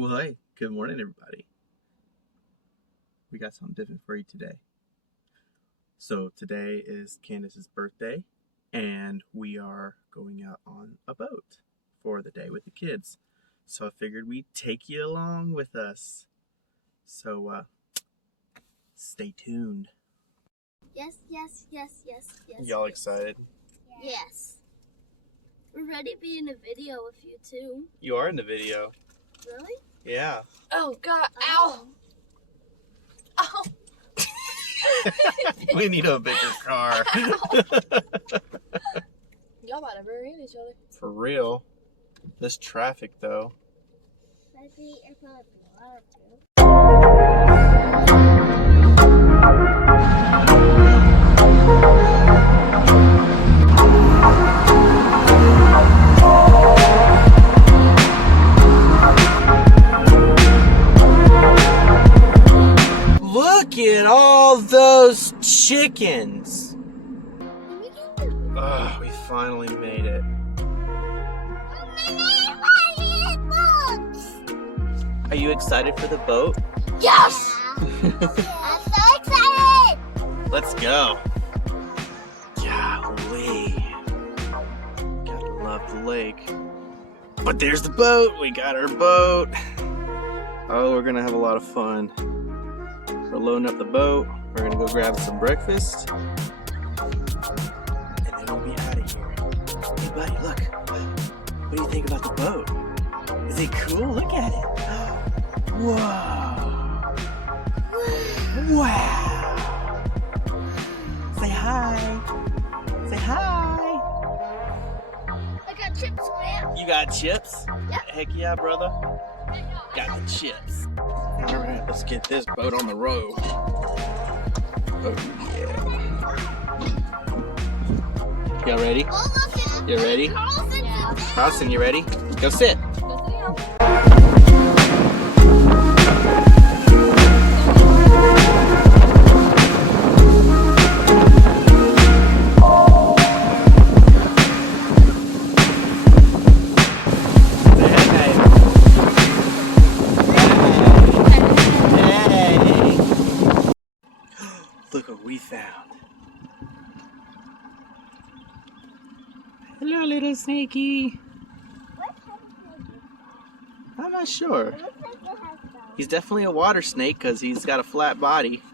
Well, hey, good morning, everybody. We got something different for you today. So today is Candice's birthday, and we are going out on a boat for the day with the kids. So I figured we'd take you along with us. So stay tuned. Yes. Y'all excited? Yes. We're ready to be in a video with you too. You are in the video. Really? Yeah. Oh God! Ow! Ow! We need a bigger car. Y'all about to bury each other. For real. This traffic, though. Maybe if I want to. Look at all those chickens. We finally made it. Are you excited for the boat? Yes! I'm so excited! Let's go. Golly. Gotta love the lake. But there's the boat. We got our boat. Oh, we're gonna have a lot of fun. We're loading up the boat. We're gonna go grab some breakfast. And then we'll be out of here. Hey buddy, look. What do you think about the boat? Is it cool? Look at it. Whoa. Wow. Say hi. Say hi. I got chips, man. You got chips? Yep. Heck yeah, brother. Got the chips. Alright, let's get this boat on the road. Oh yeah. Y'all ready? Oh, look at You ready? Carlson. Yeah. Carlson, you ready? Go sit. Look what we found. Hello, little snaky. What kind of snake is that? I'm not sure. It looks like it has bones. He's definitely a water snake because he's got a flat body.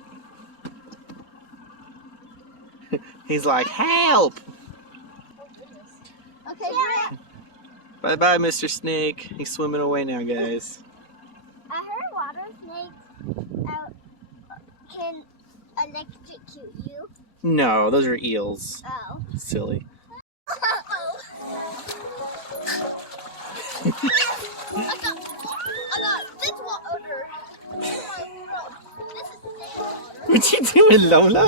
He's like, help! Oh, goodness. Okay, Brett. Bye-bye, Mr. Snake. He's swimming away now, guys. I heard water snakes can electrocute you. No, those are eels. Oh. Silly. I got this water. This is snake water. What you doing, Lola?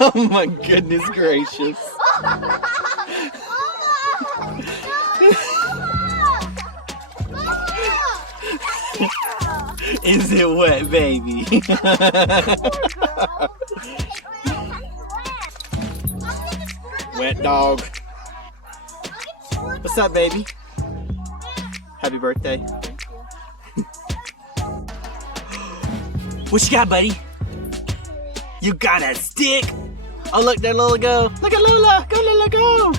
Oh my goodness gracious. Is it wet, baby? Wet dog. What's up, baby? Happy birthday. What you got, buddy? You got a stick? Oh, look, there Lola go. Look at Lola. Go, Lola, go.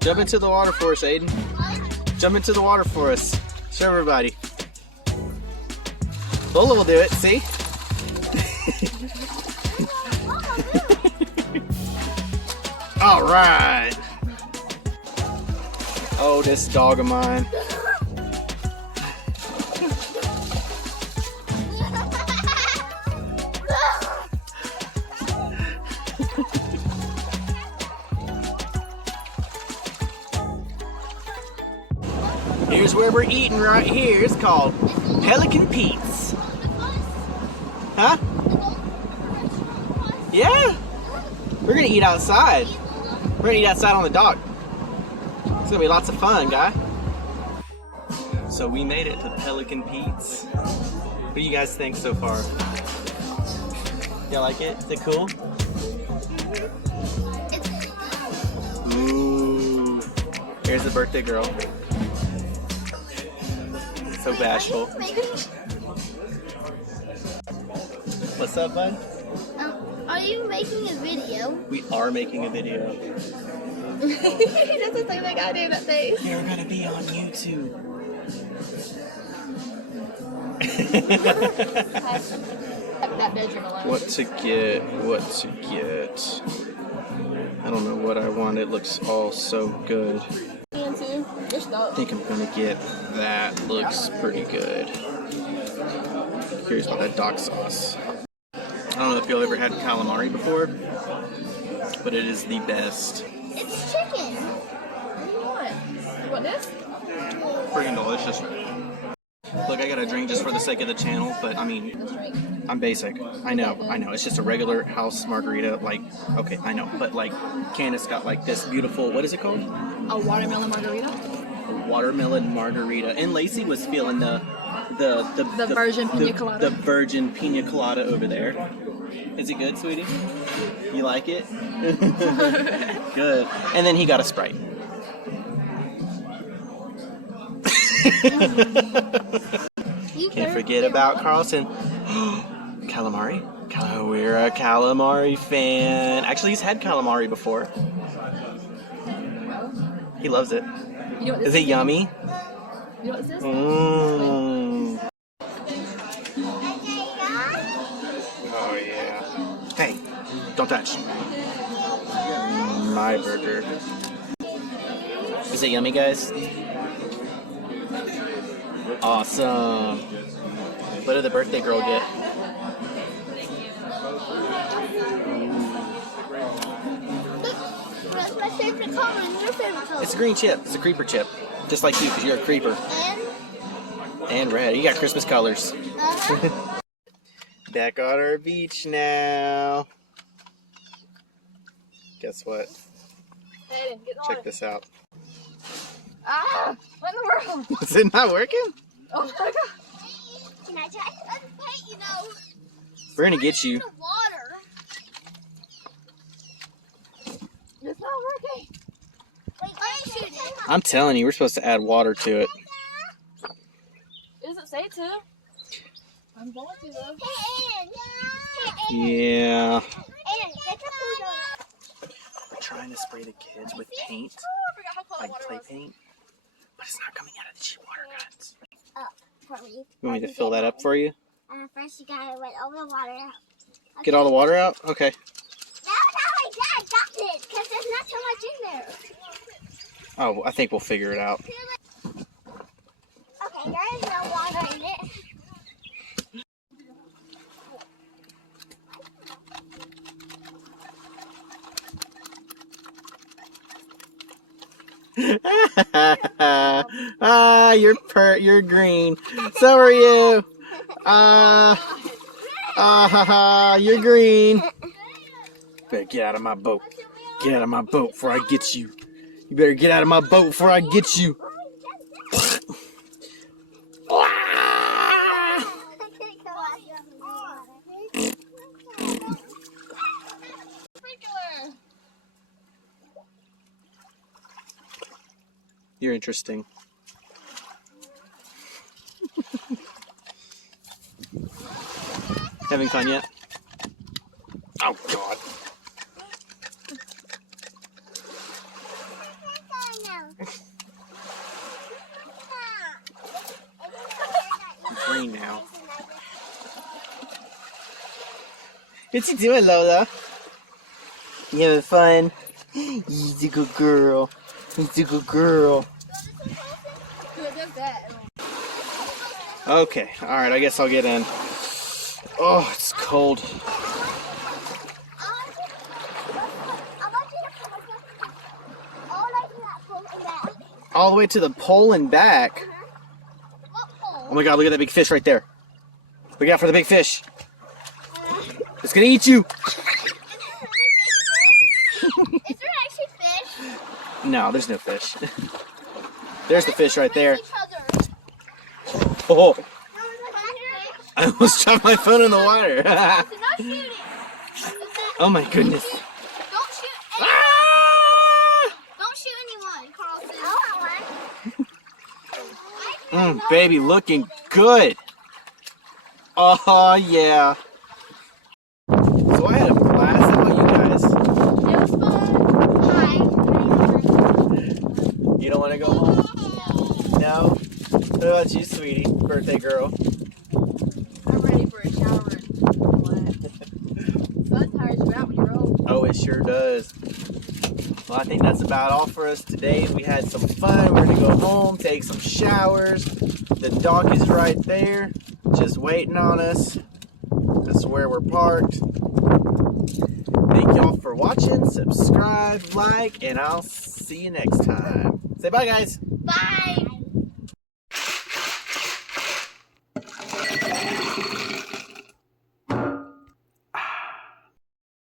Jump into the water for us, Aiden. Jump into the water for us. Show everybody. Lola will do it, see? All right. Oh, this dog of mine. Here's where we're eating right here. It's called Pelican Pete's. Huh? Yeah. We're gonna eat outside. We're gonna eat outside on the dock. It's gonna be lots of fun, guy. So we made it to Pelican Pete's. What do you guys think so far? Y'all like it? Is it cool? Ooh. Here's the birthday girl. So bashful. What's up, bud? Are you making a video? We are making a video. That's the thing that guy did that day. You're gonna be on YouTube. That bedroom alone. What to get? I don't know what I want. It looks all so good. And two. You're I stuck. think I'm gonna get that. Looks pretty good. Here's my dock sauce. I don't know if y'all ever had calamari before, but it is the best. It's chicken. What do you want? You want this? Freaking delicious. Look, I got a drink just for the sake of the channel, but I mean, This drink. I'm basic. I know. It's just a regular house margarita. Like, okay, I know. But like, Candice got like this beautiful, what is it called? A watermelon margarita? A watermelon margarita. And Lacey was feeling the virgin pina colada. The virgin pina colada over there. Is it good, sweetie? You like it? Good. And then he got a Sprite. Can't forget about Carlson. Calamari? We're a calamari fan. Actually, he's had calamari before. He loves it. You know what this Is it yummy? You know what this is? Mmm. Oh, yeah. Hey, don't touch. My burger. Is it yummy, guys? Awesome. What did the birthday girl get? That's my favorite color and your favorite color. It's a green chip. It's a creeper chip. Just like you, because you're a creeper. And red. You got Christmas colors. Back on our beach now. Guess what? Aiden, get on. Check this out. Ah! What in the world? Is it not working? Oh my god. Can I try? Wait, you know. We're gonna get you. Water. It's not working. Wait, let me shoot it. I'm telling you, we're supposed to add water to it. It doesn't say to. I'm going to though. Yeah. Aiden, get the food on it. I'm trying to spray the kids with paint, Oh, I forgot how cold like that water play was. paint, but it's not coming out of the water guns. For me. You want me to fill that up for you? First you gotta let all the water out. Get all the water out? Okay. No, not like that. I got it. Because there's not so much in there. Oh, I think we'll figure it out. Okay, there is no water in it. Ah, you're green. So are you. You're green. Better get out of my boat. Get out of my boat before I get you. You better get out of my boat before I get you. You're interesting. Having fun yet? Oh, God. It's green now. What's you doing, Lola? You having fun? You're a good girl. You're a good girl. Who does that? Okay, alright, I guess I'll get in. Oh, it's cold. All the way to the pole and back. Oh my god, look at that big fish right there. Look out for the big fish. It's gonna eat you. Is there actually fish? No, there's no fish. There's the fish right there. Oh, I almost dropped my phone in the water. Oh my goodness. Don't shoot anyone. Ah! Don't shoot anyone, Carlson. Baby, looking good. Oh, yeah. So I had a blast. How about you guys? It was fun. Hi. You don't want to go home? No? What about you, sweetie? Birthday girl? I'm ready for a shower and relax. Sun tires you out when you're old. Oh, it sure does. Well, I think that's about all for us today. We had some fun. We're going to go home, take some showers. The dock is right there, just waiting on us. That's where we're parked. Thank y'all for watching. Subscribe, like, and I'll see you next time. Say bye, guys. Bye.